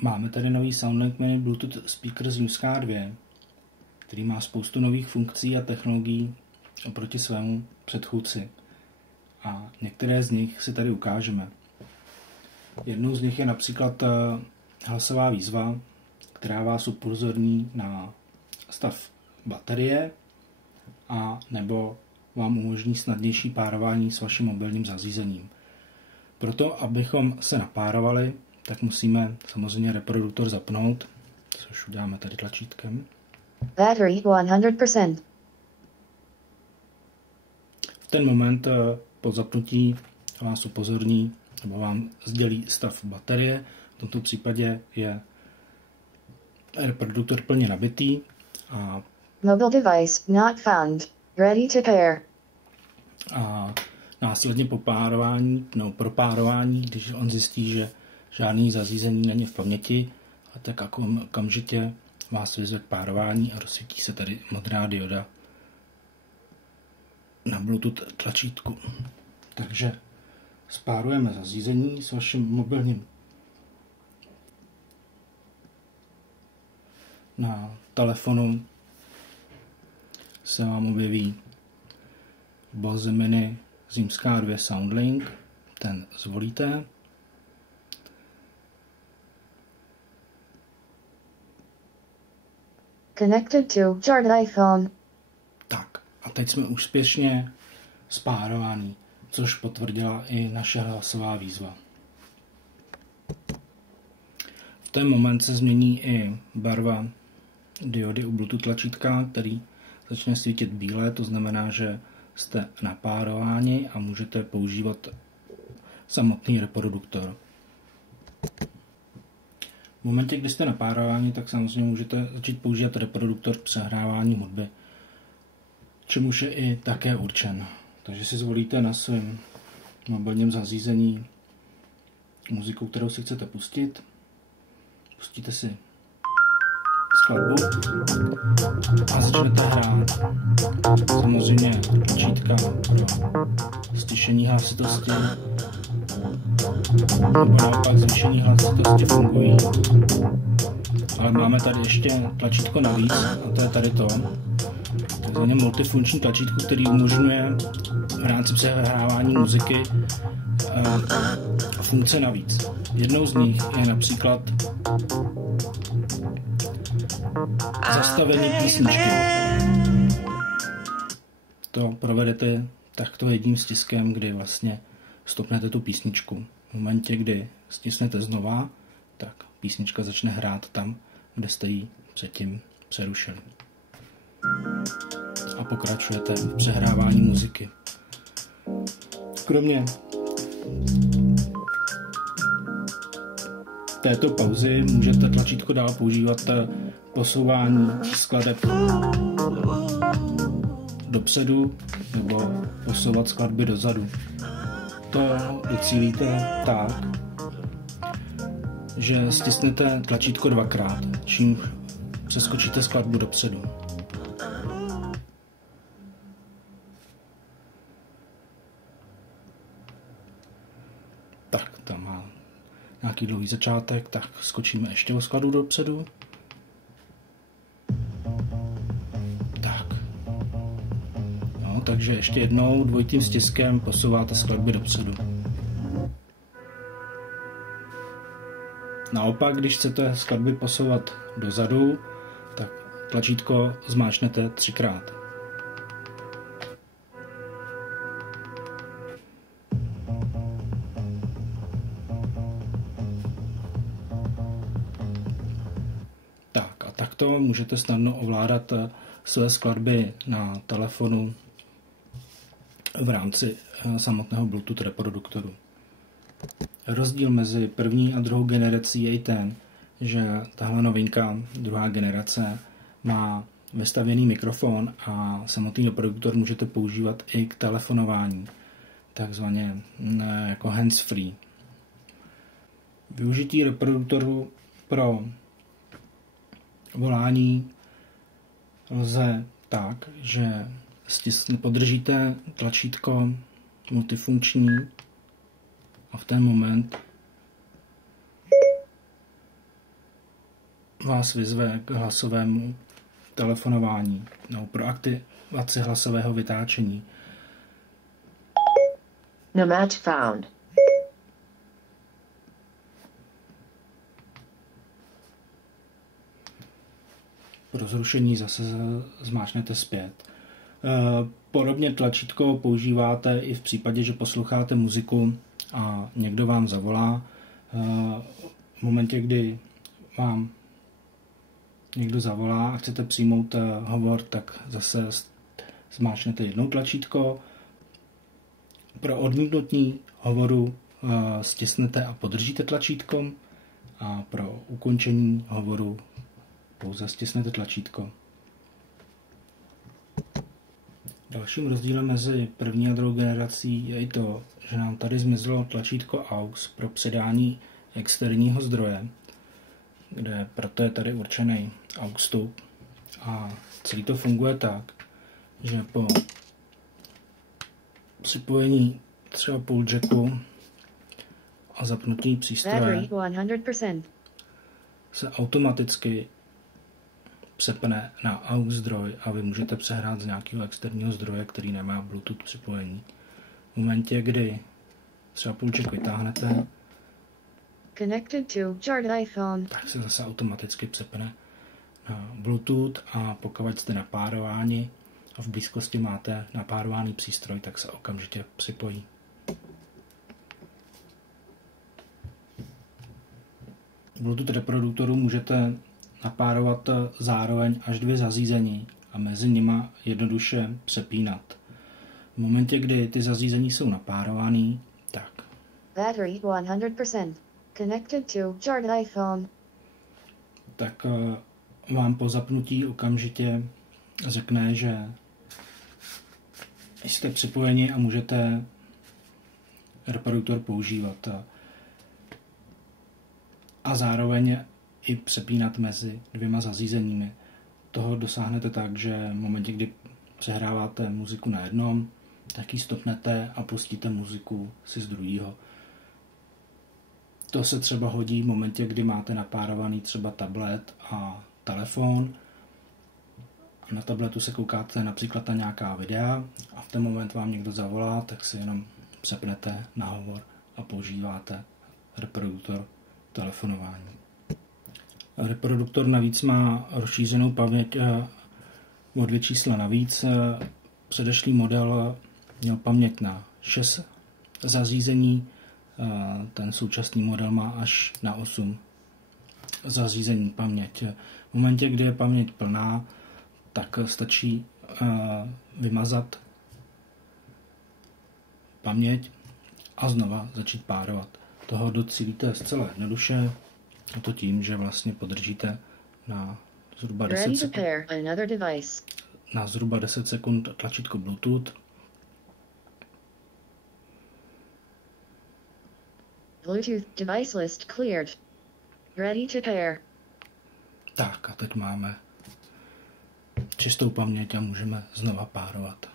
Máme tady nový SoundLink Mini Bluetooth speaker z USK 2, který má spoustu nových funkcí a technologií oproti svému předchůdci. A některé z nich si tady ukážeme. Jednou z nich je například hlasová výzva, která vás upozorní na stav baterie a nebo vám umožní snadnější párování s vaším mobilním zařízením. Proto, abychom se napárovali, tak musíme samozřejmě reproduktor zapnout, což uděláme tady tlačítkem. Battery 100%. V ten moment po zapnutí vás upozorní nebo vám sdělí stav baterie. V tomto případě je reproduktor plně nabitý a Mobile device not found. Ready to pair. A následně po párování, no pro párování, když on zjistí, že žádný zařízení není v paměti, a tak okamžitě vás vyzve k párování a rozsvítí se tady modrá dioda na Bluetooth tlačítku. Takže spárujeme zařízení s vaším mobilním. Na telefonu se vám objeví Bose Mini z USK 2 SoundLink, ten zvolíte. Connected to charged iPhone. Tak, a teď jsme úspěšně spárovaní, což potvrdila i naše hlasová výzva. V ten moment se změní i barva diody u Bluetooth tlačítka, který začne svítit bílé, to znamená, že jste napárováni a můžete používat samotný reproduktor. V momentě, kdy jste napárováni, tak samozřejmě můžete začít používat reproduktor k přehrávání hudby, čemuž je i také určen. Takže si zvolíte na svém mobilním zařízení muziku, kterou si chcete pustit. Pustíte si skladbu a začnete hrát. Samozřejmě tlačítka pro stišení hlasitosti nebo naopak zvýšení hlasitosti fungují. Ale máme tady ještě tlačítko navíc a to je tady to. Takzvaně multifunkční tlačítko, který umožňuje v rámci přehrávání muziky funkce navíc. Jednou z nich je například zastavení písničky. To provedete takto jedním stiskem, kdy vlastně stopnete tu písničku. V momentě, kdy stisnete znova, tak písnička začne hrát tam, kde jste ji předtím přerušili. A pokračujete v přehrávání muziky. Kromě této pauzy můžete tlačítko dál používat posouvání skladeb dopředu nebo posouvat skladby dozadu. To docílíte tak, že stisnete tlačítko dvakrát, čím přeskočíte skladbu dopředu. Tak, tam má nějaký dlouhý začátek, tak skočíme ještě o skladbu dopředu. Tak. No, takže ještě jednou dvojitým stiskem posouváte skladby dopředu. Naopak, když chcete skladby posouvat dozadu, tak tlačítko zmáčknete 3krát. Tak a takto můžete snadno ovládat své skladby na telefonu v rámci samotného Bluetooth reproduktoru. Rozdíl mezi první a druhou generací je i ten, že tahle novinka, druhá generace, má vestavěný mikrofon a samotný reproduktor můžete používat i k telefonování, takzvaně jako hands-free. Využití reproduktoru pro volání lze tak, že podržíte tlačítko multifunkční a v ten moment vás vyzve k hlasovému telefonování nebo pro aktivaci hlasového vytáčení. No match found. Pro zrušení zase zmáčknete zpět. Podobně tlačítko používáte i v případě, že posloucháte muziku a někdo vám zavolá. V momentě, kdy vám někdo zavolá a chcete přijmout hovor, tak zase zmáčknete jednou tlačítko. Pro odmítnutí hovoru stisnete a podržíte tlačítko a pro ukončení hovoru pouze stisnete tlačítko. Dalším rozdílem mezi první a druhou generací je i to, že nám tady zmizelo tlačítko AUX pro předání externího zdroje, kde proto je tady určený AUX vstup a celý to funguje tak, že po připojení třeba pult jacku a zapnutí přístroje se automaticky přepne na AUX zdroj a vy můžete přehrát z nějakého externího zdroje, který nemá Bluetooth připojení. V momentě, kdy třeba pult jack vytáhnete, tak se zase automaticky přepne na Bluetooth a pokud jste napárováni a v blízkosti máte napárovaný přístroj, tak se okamžitě připojí. Bluetooth reproduktoru můžete napárovat zároveň až 2 zařízení a mezi nima jednoduše přepínat. V momentě, kdy ty zařízení jsou napárovaný, tak Battery 100%. Connected to charged iPhone. Tak vám po zapnutí okamžitě řekne, že jste připojeni a můžete reproduktor používat. A zároveň i přepínat mezi 2 zařízeními. Toho dosáhnete tak, že v momentě, kdy přehráváte muziku na jednom, tak ji stopnete a pustíte muziku si z druhého. To se třeba hodí v momentě, kdy máte napárovaný třeba tablet a telefon. Na tabletu se koukáte například na nějaká videa a v ten moment vám někdo zavolá, tak si jenom přepnete na hovor a používáte reproduktor telefonování. Reproduktor navíc má rozšířenou paměť o 2 čísla navíc. Předešlý model měl paměť na 6 zařízení, ten současný model má až na 8 zařízení paměť. V momentě, kdy je paměť plná, tak stačí vymazat paměť a znova začít párovat. Toho docílíte zcela jednoduše, a to tím, že vlastně podržíte na zhruba 10 sekund tlačítko Bluetooth. Bluetooth device list cleared. Ready to pair. Tak a teď máme čistou paměť a můžeme znova párovat.